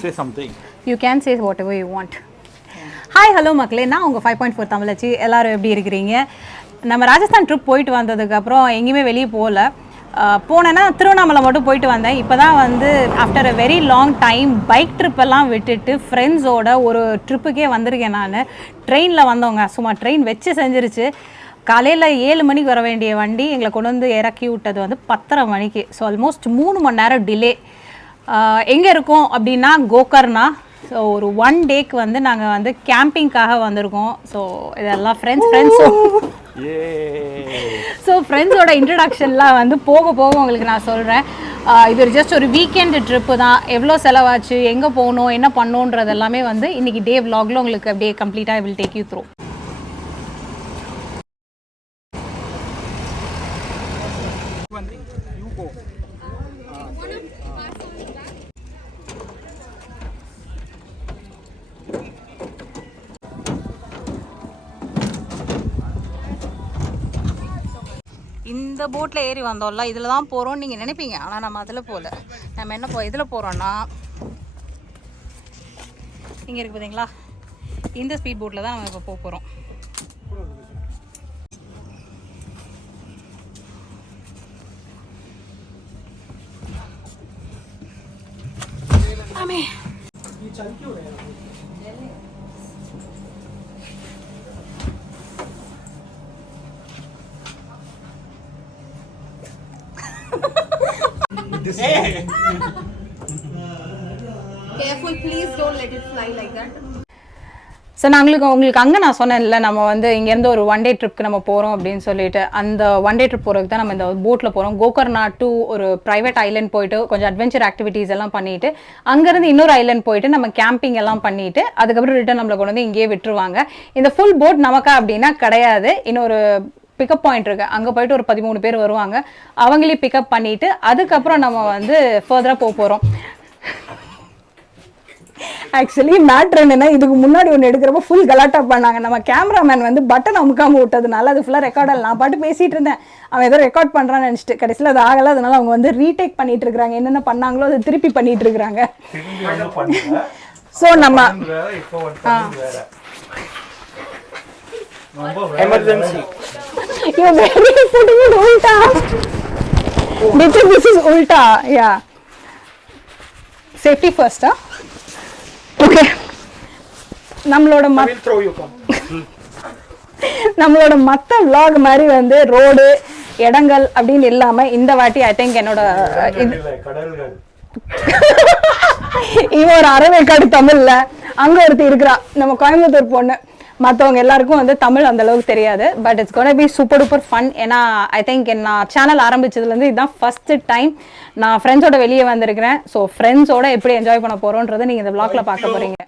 Say something. You can say whatever you want. Hi hello மக்களே, நான் உங்கள் 5.4 தமிழச்சி. எல்லோரும் எப்படி இருக்கிறீங்க? நம்ம ராஜஸ்தான் ட்ரிப் போயிட்டு வந்ததுக்கப்புறம் எங்கேயுமே வெளியே போகல. போனேன்னா திருவண்ணாமலை மட்டும் போயிட்டு வந்தேன். இப்போ தான் வந்து after a very long time bike ட்ரிப்பெல்லாம் விட்டுட்டு ஃப்ரெண்ட்ஸோட ஒரு ட்ரிப்புக்கே வந்திருக்கேன். நான் ட்ரெயினில் வந்தவங்க, சும்மா ட்ரெயின் வச்சு செஞ்சிருச்சு. காலையில் 7 மணிக்கு வர வேண்டிய வண்டி எங்களை கொண்டு வந்து இறக்கி விட்டது வந்து 10:30 மணிக்கு. ஸோ ஆல்மோஸ்ட் 3 மணி நேரம் டிலே. எங்கே இருக்கோம் அப்படின்னா கோகர்னா. ஸோ ஒரு 1 டேக்கு வந்து நாங்கள் வந்து கேம்பிங்காக வந்திருக்கோம். ஸோ இதெல்லாம் ஃப்ரெண்ட்ஸோட இன்ட்ரடக்ஷன்லாம் வந்து போக போக உங்களுக்கு நான் சொல்கிறேன். இது ஜஸ்ட் ஒரு வீக்கெண்டு ட்ரிப்பு தான். எவ்வளோ செலவாச்சு, எங்கே போகணும், என்ன பண்ணோன்றது எல்லாமே வந்து இன்றைக்கி டே vlogல உங்களுக்கு அப்படியே கம்ப்ளீட்டாக வில் டேக் யூ த்ரூ. இந்த போட்டில் ஏறி வந்தோம்ல, இதில் தான் போகிறோம்னு நீங்கள் நினைப்பீங்க. ஆனால் நம்ம அதில் போகல. நம்ம என்ன இதில் போகிறோன்னா, இங்கே இருக்குது பார்த்தீங்களா, இந்த ஸ்பீட் போட்டில் தான் நம்ம இப்போ போக போகிறோம். ஆமே Careful, please don't let it fly like that. So உங்களுக்கு அங்கே நான் சொன்னேன்ல, நம்ம வந்து இங்கேருந்து ஒரு 1 டே ட்ரிப்க்கு நம்ம போகிறோம் அப்படின்னு சொல்லிட்டு, அந்த 1 டே ட்ரிப் போகிறதுக்கு தான் நம்ம இந்த போட்டில் போகிறோம். கோகர்னா டு ஒரு ப்ரைவேட் ஐலண்ட் போயிட்டு கொஞ்சம் அட்வென்ச்சர் ஆக்டிவிட்டீஸ் எல்லாம் பண்ணிவிட்டு, அங்கேருந்து இன்னொரு ஐலண்ட் போயிட்டு நம்ம கேம்பிங் எல்லாம் பண்ணிவிட்டு அதுக்கப்புறம் ரிட்டர்ன் நம்மளை கொண்டு வந்து இங்கேயே விட்டுருவாங்க. இந்த ஃபுல் போட் நமக்கா அப்படின்னா கிடையாது. இன்னொரு பிக்கப் பாயிண்ட் இருக்கு, அங்கே போயிட்டு ஒரு 13 பேர் வருவாங்க. அவங்களையும் பிக்கப் பண்ணிட்டு அதுக்கப்புறம் நம்ம வந்து ஃபர்தராக போகிறோம். ஆக்சுவலி மேட்ரு என்னன்னா, இதுக்கு முன்னாடி ஒன்று எடுக்கிறப்ப ஃபுல் கலாட்டா பண்ணாங்க. நம்ம கேமராமேன் வந்து பட்டன் அமுக்காம விட்டதுனால அது ஃபுல்லாக ரெக்கார்ட் ஆகல. நான் பாட்டு பேசிட்டு இருந்தேன், அவன் ஏதோ ரெக்கார்ட் பண்ணுறான்னு நினச்சிட்டு கடைசியில் அது ஆகலை. அதனால அவங்க வந்து ரீடேக் பண்ணிட்டு இருக்கிறாங்க. என்னென்ன பண்ணாங்களோ அதை திருப்பி பண்ணிட்டு இருக்கிறாங்க. ஸோ நம்ம emergency. You are very putting it ulta. This is ulta. Yeah. Safety first, huh? Okay. நம்மளோட மற்ற vlog மாதிரி வந்து ரோடு இடங்கள் அப்படின்னு இல்லாம இந்த வாட்டி ஐ திங்க் என்னோட இவன் ஒரு அரவேக்காடு தமிழ்ல அங்க ஒருத்தி இருக்கிறா, நம்ம கோயம்புத்தூர் பொண்ணு. மற்றவங்க எல்லாருக்கும் வந்து தமிழ் அந்த அளவுக்கு தெரியாது. But it's gonna be super duper fun. ஏன்னா ஐ திங்க் நான் சேனல் ஆரம்பிச்சதுலேருந்து இதுதான் ஃபர்ஸ்ட் டைம் நான் ஃப்ரெண்ட்ஸோட வெளியே வந்திருக்கிறேன். ஸோ ஃப்ரெண்ட்ஸோட எப்படி என்ஜாய் பண்ண போகிறோன்றதை நீங்கள் இந்த vlogல பார்க்க போகிறீங்க.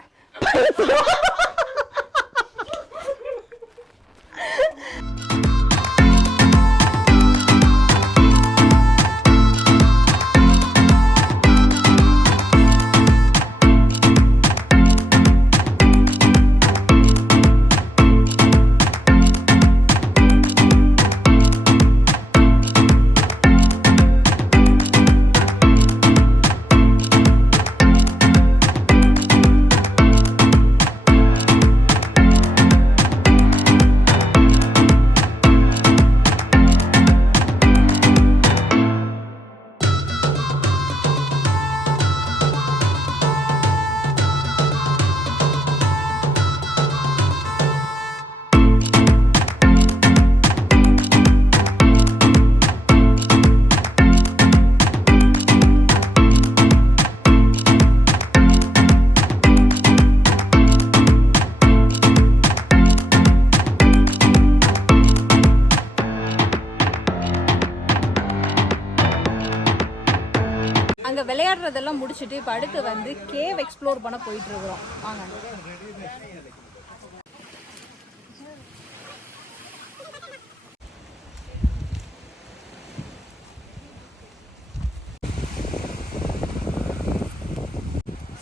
அங்கே விளையாடுறதெல்லாம் முடிச்சுட்டு இப்போ அடுத்து வந்து கேவ் எக்ஸ்ப்ளோர் பண்ண போயிட்டு இருக்கிறோம். வாங்க.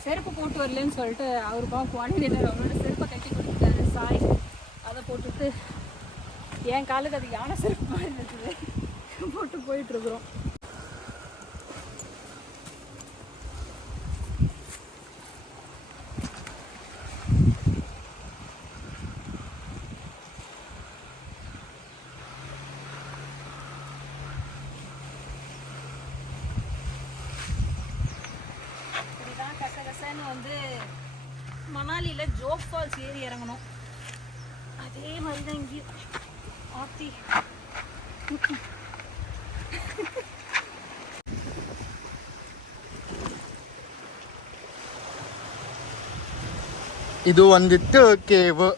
செருப்பு போட்டு வரலன்னு சொல்லிட்டு அவருக்கும் குவாடினேட்டர் அவரோட செருப்பை கட்டி கொடுத்துட்டாரு சாய். அதை போட்டுட்டு என் காலுக்கு அது யானை செருப்பு மாதிரி இருக்குது போட்டு போயிட்டுருக்குறோம். வேன் வந்து மணாலியில் ஜோக் ஃபால்ஸ் ஏறி இறங்கணும். அதே மாதிரி தான் இங்கேயும் ஆத்தி. இது வந்துட்டு கேவு.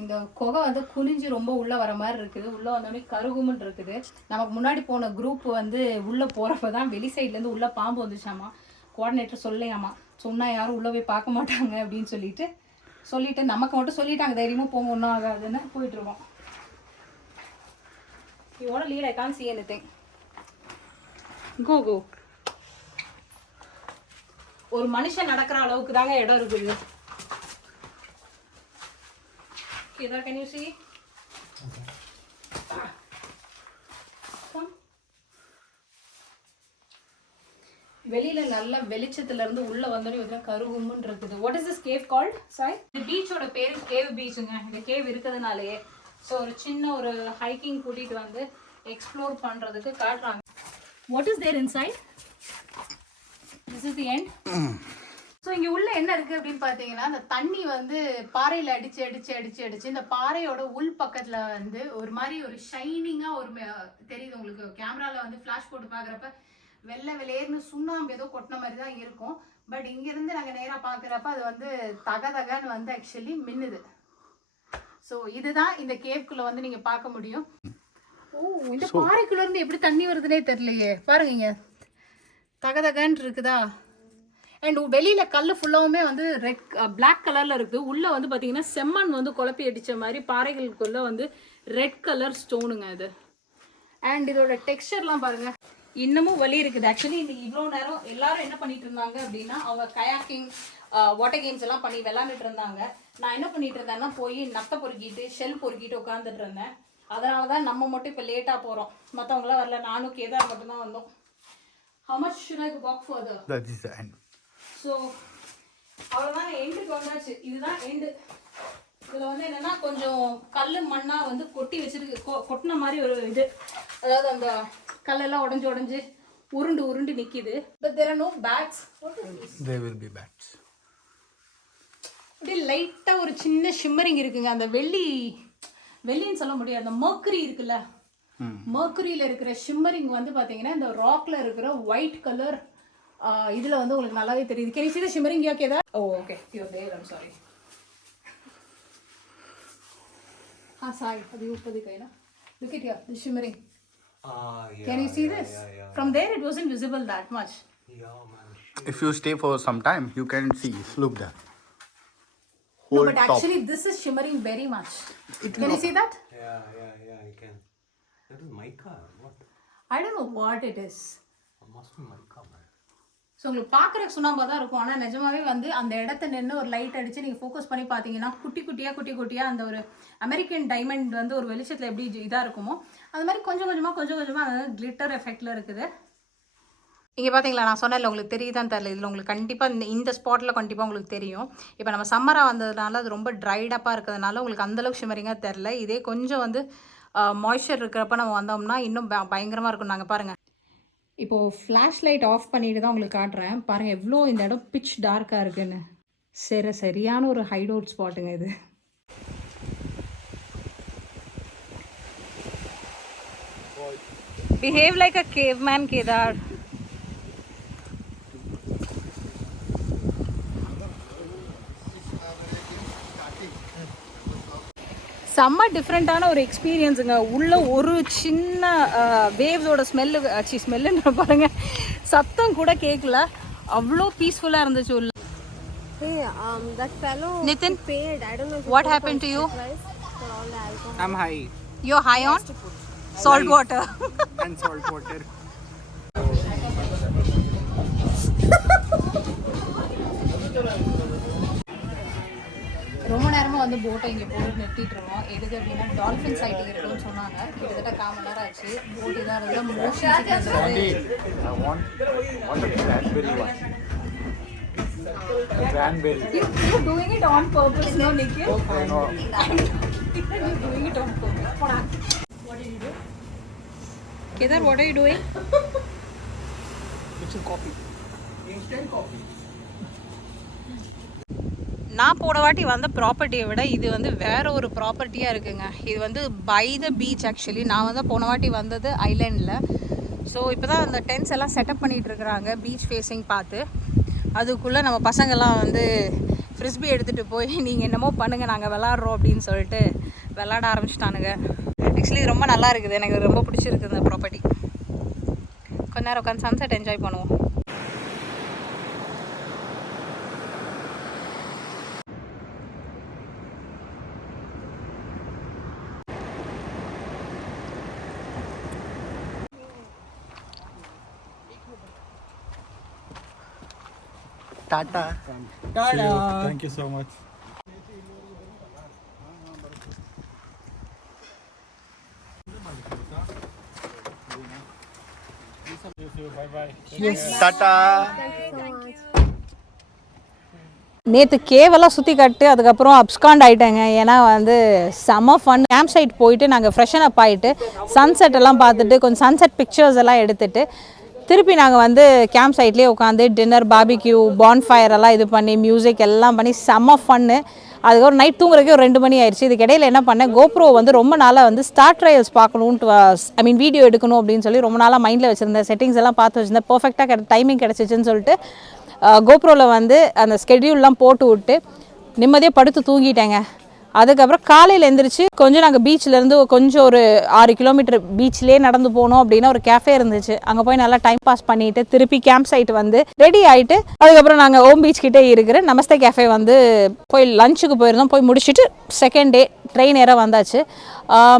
இந்த குகை வந்து குனிஞ்சு ரொம்ப உள்ள வர மாதிரி இருக்குது. உள்ள வந்தோடனே கருகுமுன்னு இருக்குது. நமக்கு முன்னாடி போன குரூப் வந்து உள்ள போறப்ப தான் வெளி சைட்ல இருந்து உள்ள பாம்பு வந்துச்சாமா. கோஆர்டினேட்டர் சொல்லையாமா, சொன்னா யாரும் உள்ள போய் பார்க்க மாட்டாங்க அப்படின்னு சொல்லிட்டு நமக்கு மட்டும் சொல்லிட்டாங்க, தைரியமா போங்க ஒன்றும் ஆகாதுன்னு போயிட்டு இருக்கோம். You want to lead? I can't see anything. Go. ஒரு மனுஷன் நடக்கிற அளவுக்கு தாங்க இடம் இருக்குது. Kedar, can you see? Come. வெளியில நல்ல வெளிச்சத்துல இருந்து உள்ள வந்தோடனே ஒரு கருகும்னு இருக்குது. What is this cave called? Sorry. இந்த பீச்சோட பேரு கேவ் பீச்சுங்க. இந்த கேவ் இருக்கிறதுனாலயே ஸோ ஒரு சின்ன ஒரு ஹைக்கிங் கூட்டிட்டு வந்து எக்ஸ்ப்ளோர் பண்றதுக்கு காட்டுறாங்க. What is there inside? This is the end. So இங்கே உள்ள என்ன இருக்குது அப்படின்னு பார்த்தீங்கன்னா, அந்த தண்ணி வந்து பாறையில் அடிச்சு இந்த பாறையோட உள் பக்கத்தில் வந்து ஒரு மாதிரி ஒரு ஷைனிங்காக ஒரு தெரியுது உங்களுக்கு. கேமராவில் வந்து ஃப்ளாஷ் போட்டு பார்க்குறப்ப வெள்ளை வெளியேறுனு சுண்ணாம்பு ஏதோ கொட்டின மாதிரி தான் இருக்கும். பட் இங்கேருந்து நாங்கள் நேராக பார்க்குறப்ப அது வந்து தகன்னு வந்து ஆக்சுவலி மின்னுது. ஸோ இதுதான் இந்த கேவ்குள்ளே வந்து நீங்கள் பார்க்க முடியும். ஓ, இந்த பாறைக்குள்ளேருந்து எப்படி தண்ணி வருதுன்னே தெரியலையே. பாருங்க, தகன்னு இருக்குதா. அண்ட் வெளியில் கல் ஃபுல்லாகவுமே வந்து பிளாக் கலரில் இருக்குது. உள்ளே வந்து பார்த்தீங்கன்னா செம்மண் வந்து குழப்பி அடித்த மாதிரி பாறைகளுக்குள்ளே வந்து ரெட் கலர் ஸ்டோனுங்க இது. அண்ட் இதோட டெக்ஸ்டர்லாம் பாருங்கள், இன்னமும் வலி இருக்குது. ஆக்சுவலி இன்னைக்கு இவ்வளோ நேரம் எல்லாரும் என்ன பண்ணிட்டு இருந்தாங்க அப்படின்னா, அவங்க கயாக்கிங் வாட்டர் கேம்ஸ் எல்லாம் பண்ணி விளாண்டுட்டு இருந்தாங்க. நான் என்ன பண்ணிட்டு இருந்தேன்னா போய் நத்தை பொறுக்கிட்டு ஷெல் பொறுக்கிட்டு உட்காந்துட்டு இருந்தேன். அதனால தான் நம்ம மட்டும் இப்போ லேட்டாக போகிறோம். மற்றவங்களாம் வரல, நானும் கேதார் மட்டும்தான் வந்தோம். How much should I walk further? That is the end. So அவ்வளோதான், எண்டுக்கு வந்தாச்சு. இதுதான் எண்டு. இதில் வந்து என்னென்னா கொஞ்சம் கல் மண்ணாக வந்து கொட்டி வச்சிருக்கு, கொட்டின மாதிரி ஒரு இது. அதாவது அந்த கல்லெல்லாம் உடஞ்சி உருண்டு நிற்கிது. But there are no bats. There will be bats. அப்படியே லைட்டாக ஒரு சின்ன ஷிம்மரிங் இருக்குங்க. அந்த வெள்ளின்னு சொல்ல முடியாது, அந்த மர்க்குரி இருக்குல்ல, மர்க்குரியில் இருக்கிற ஷிம்மரிங் வந்து பார்த்தீங்கன்னா இந்த ராக்ல இருக்கிற ஒயிட் கலர் இதில் வந்து உங்களுக்கு நல்லாவே தெரியுது. Can you see the shimmering here, Kedar? Oh, okay. You're there. I'm sorry. Sorry. Abhi upar dikhai na. Look at here, the shimmering. Yeah. Can you see this? Yeah. From there, it wasn't visible that much. Yeah, man. If you stay for some time, you can see. Look there. No, but actually, this is shimmering very much. Can you see that? Yeah, I can. That is mica. What? I don't know what it is. It must be mica, man. So உங்களுக்கு பார்க்குறக்கு சுண்ணாம்பா தான் இருக்கும். ஆனால் நிஜமாவே வந்து அந்த இடத்த நின்று ஒரு லைட் அடித்து நீங்கள் ஃபோக்கஸ் பண்ணி பார்த்தீங்கன்னா குட்டி குட்டியாக அந்த ஒரு அமெரிக்கன் டைமண்ட் வந்து ஒரு வெளிச்சத்தில் எப்படி இதாக இருக்குமோ அது மாதிரி கொஞ்சம் கொஞ்சமாக அது கிளிட்டர் எஃபெக்டில் இருக்குது. இங்கே பார்த்தீங்களா, நான் சொன்னேன்ல உங்களுக்கு தெரியுதான்னு தெரியல. இதில் உங்களுக்கு கண்டிப்பாக இந்த ஸ்பாட்டில் கண்டிப்பாக உங்களுக்கு தெரியும். இப்போ நம்ம சம்மராக வந்ததுனால அது ரொம்ப ட்ரைடப்பாக இருக்கிறதுனால உங்களுக்கு அந்தளவுக்கு ஷிமரிங்காக தெரில. இதே கொஞ்சம் வந்து மாய்ஸ்சர் இருக்கிறப்ப நம்ம வந்தோம்னா இன்னும் பயங்கரமாக இருக்கும். நாங்கள் பாருங்கள், இப்போது ஃப்ளாஷ் லைட் ஆஃப் பண்ணிட்டு தான் உங்களுக்கு காட்டுறேன். பாருங்கள் எவ்வளோ இந்த இடம் பிட்ச் டார்க்காக இருக்குன்னு. சரியான ஒரு ஹைட் அவுட் ஸ்பாட்டுங்க இது. Behave like a caveman, Kedar. செம்ம டிஃப்ரெண்ட்டான ஒரு எக்ஸ்பீரியன்ஸுங்க. உள்ள ஒரு சின்ன வேவ்ஸோட ஸ்மெல்லுன்னு பாருங்க, சத்தம் கூட கேட்கல, அவ்வளோ பீஸ்ஃபுல்லாக இருந்துச்சு உள்ள. Hey, that fellow Nitin, paid. I don't know if what happened to you? for all the alcohol. I'm high. You're high on salt water. And salt water. ரொம்ப நேரமாக வந்து போட்டை இங்கே போட்டு நிறுத்திட்டு இருக்கோம். எதுக்கு அப்படின்னா டால்ஃபின் சைட்டிங் இருக்குன்னு சொன்னாங்க. கிட்டத்தட்ட 1/4 மணி நேரம் ஆச்சு. போட் இதாக இருந்தால் மோஷன் சிக்னஸ் வந்து I want the cranberry one. Cranberry. You're doing it on purpose, no, Nikhil? I know. You're doing it on purpose. What did you do? Kedar, what are you doing? Mixing coffee. Instant coffee. நான் போன வாட்டி வந்த ப்ராப்பர்ட்டியை விட இது வந்து வேற ஒரு ப்ராப்பர்ட்டியாக இருக்குங்க. இது வந்து பை த பீச். ஆக்சுவலி நான் வந்து போன வாட்டி வந்தது ஐலேண்டில். ஸோ இப்போ தான் அந்த டென்ட்ஸ் எல்லாம் செட்டப் பண்ணிகிட்டு இருக்கிறாங்க பீச் ஃபேஸிங் பார்த்து. அதுக்குள்ளே நம்ம பசங்கள்லாம் வந்து ஃப்ரிஸ்பி எடுத்துகிட்டு போய் நீங்கள் என்னமோ பண்ணுங்கள் நாங்கள் விளாட்றோம் அப்படின்னு சொல்லிட்டு விளாட ஆரம்பிச்சிட்டானுங்க. ஆக்சுவலி இது ரொம்ப நல்லா இருக்குது. எனக்கு ரொம்ப பிடிச்சிருக்கு இந்த ப்ராப்பர்ட்டி. கொஞ்ச நேரம் உட்காந்து சன்செட் என்ஜாய் பண்ணுவோம். Tata. Tada. Thank you so much. Bye bye. Tata. நேற்று கேவெல்லாம் சுற்றி கட்டு அதுக்கப்புறம் அப்ஸ்காண்ட் ஆகிட்டாங்க. ஏன்னா வந்து செம ஃபன். கேம்ப் சைட் போயிட்டு நாங்கள் ஃப்ரெஷன் அப் ஆகிட்டு சன்செட் எல்லாம் பார்த்துட்டு கொஞ்சம் சன்செட் பிக்சர்ஸ் எல்லாம் எடுத்துகிட்டு திருப்பி நாங்கள் வந்து கேம்ப் சைட்லேயே உட்காந்து டின்னர், பார்பிக்யூ, பான்ஃபயர் எல்லாம் இது பண்ணி மியூசிக் எல்லாம் பண்ணி செம்ம ஃபன்னு. அதுக்கப்புறம் நைட் தூங்குறதுக்கே ஒரு 2 மணி ஆயிடுச்சு. இதுக்கு இடையில என்ன பண்ணேன், கோப்ரோ வந்து ரொம்ப நாளாக வந்து ஸ்டார் ட்ரையல்ஸ் பார்க்கணுன்ட்டு வீடியோ எடுக்கணும் அப்படின்னு சொல்லி ரொம்ப நாளாக மைண்டில் வச்சுருந்தேன். செட்டிங்ஸ் எல்லாம் பார்த்து வச்சுருந்தேன். பர்ஃபெக்டாக டைமிங் கிடச்சிச்சின்னு சொல்லிட்டு கோப்ரோவில் வந்து அந்த ஸ்கெடியூல்லாம் போட்டு விட்டு நிம்மதியாக படுத்து தூங்கிட்டேங்க. அதுக்கப்புறம் காலையில் எழுந்திரிச்சு கொஞ்சம் நாங்கள் பீச்சிலேருந்து கொஞ்சம் ஒரு 6 கிலோமீட்டர் பீச்லேயே நடந்து போனோம் அப்படின்னா ஒரு கேஃபே இருந்துச்சு. அங்கே போய் நல்லா டைம் பாஸ் பண்ணிவிட்டு திருப்பி கேம்ப் சைட் வந்து ரெடி ஆகிட்டு அதுக்கப்புறம் நாங்கள் ஓம் பீச் கிட்டே இருக்கிற நமஸ்தே கேஃபே வந்து போய் லஞ்சுக்கு போயிருந்தோம். போய் முடிச்சுட்டு செகண்ட் டே ட்ரெயின் ஏற வந்தாச்சு.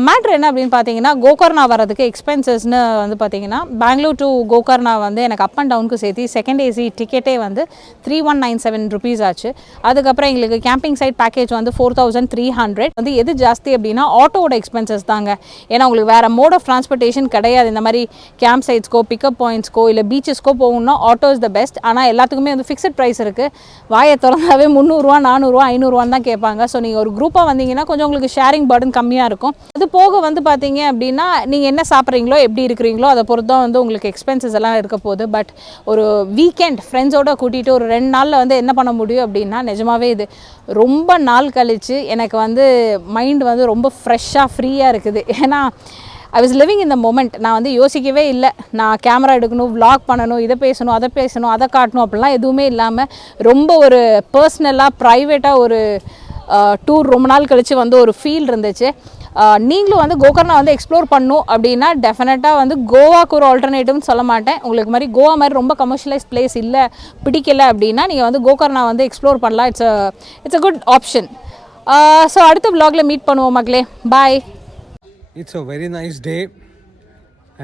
மேட்ரு என்ன அப்படின்னு பார்த்தீங்கன்னா, கோகர்ணா வரதுக்கு எக்ஸ்பென்சஸ்னு வந்து பார்த்தீங்கன்னா பெங்களூர் டு கோகர்ணா வந்து எனக்கு அப் அண்ட் டவுனுக்கு சேர்த்து செகண்ட் ஏசி டிக்கெட்டே வந்து 3197 rupees ஆச்சு. அதுக்கப்புறம் எங்களுக்கு கேம்பிங் சைட் பேக்கேஜ் வந்து 4300. வந்து எது ஜாஸ்தி அப்படின்னா ஆட்டோவோட எக்ஸ்பென்சஸ் தாங்க. ஏன்னா உங்களுக்கு வேறு மோட் ஆஃப் டிரான்ஸ்போர்ட்டேஷன் கிடையாது. இந்த மாதிரி கேம்ப் சைட்ஸ்க்கோ பிக்கப் பாயிண்ட்ஸ்க்கோ இல்லை பீச்சஸ்க்கோ போகணுன்னா ஆட்டோ இஸ் த பெஸ்ட். ஆனால் எல்லாத்துக்குமே வந்து ஃபிக்ஸட் ப்ரைஸ் இருக்குது. வாயை திறந்தாவே 300, 400, 500 தான் கேட்பாங்க. ஸோ நீங்கள் ஒரு குரூப்பாக வந்தீங்கன்னா கொஞ்சம் உங்களுக்கு ஷேரிங் பர்டன் கம்மியாக இருக்கும். அது போக வந்து பார்த்தீங்க அப்படின்னா நீங்கள் என்ன சாப்பிட்றீங்களோ எப்படி இருக்கிறீங்களோ அதை பொறுத்து தான் வந்து உங்களுக்கு எக்ஸ்பென்சஸ் எல்லாம் இருக்க போகுது. பட் ஒரு வீக்கெண்ட் ஃப்ரெண்ட்ஸோடு கூட்டிகிட்டு ஒரு 2 நாளில் வந்து என்ன பண்ண முடியும் அப்படின்னா, நிஜமாகவே இது ரொம்ப நாள் கழித்து எனக்கு வந்து மைண்ட் வந்து ரொம்ப ஃப்ரெஷ்ஷாக ஃப்ரீயாக இருக்குது. ஏன்னா I was living in the moment. நான் வந்து யோசிக்கவே இல்லை நான் கேமரா எடுக்கணும், விளாக் பண்ணணும், இதை பேசணும், அதை பேசணும், அதை காட்டணும் அப்படிலாம் எதுவுமே இல்லாமல் ரொம்ப ஒரு பர்சனலாக ப்ரைவேட்டாக ஒரு டூர் ரொம்ப நாள் கழித்து வந்து ஒரு ஃபீல் இருந்துச்சு. நீங்களும் வந்து கோகர்ணா வந்து எக்ஸ்ப்ளோர் பண்ணணும் அப்படின்னா டெஃபினட்டாக வந்து கோவாக்கு ஒரு ஆல்டர்னேட்டிவ்னு சொல்ல மாட்டேன். உங்களுக்கு மாதிரி கோவா மாதிரி ரொம்ப கமர்ஷியலைஸ் பிளேஸ் இல்லை, பிடிக்கல அப்படின்னா நீங்கள் வந்து கோகர்ணா வந்து எக்ஸ்ப்ளோர் பண்ணலாம். It's a good option. So அடுத்த vlogல மீட் பண்ணுவோம் மக்களே. பாய். It's a very nice day,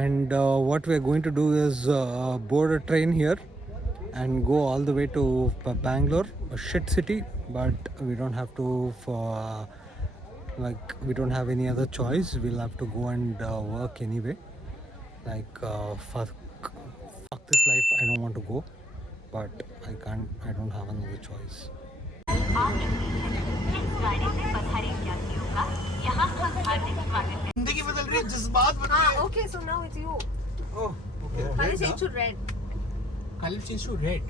and what we are going to do is board a train here and go all the way to Bangalore, a shit city, but we don't have to we don't have any other choice. We'll have to go and work anyway. Fuck this life, I don't want to go, but I don't have another choice. जिंदगी बदल रही है, जज्बात बदल रहे हैं. Okay, so now it's you. Oh, okay. Color change to red. Color change to red.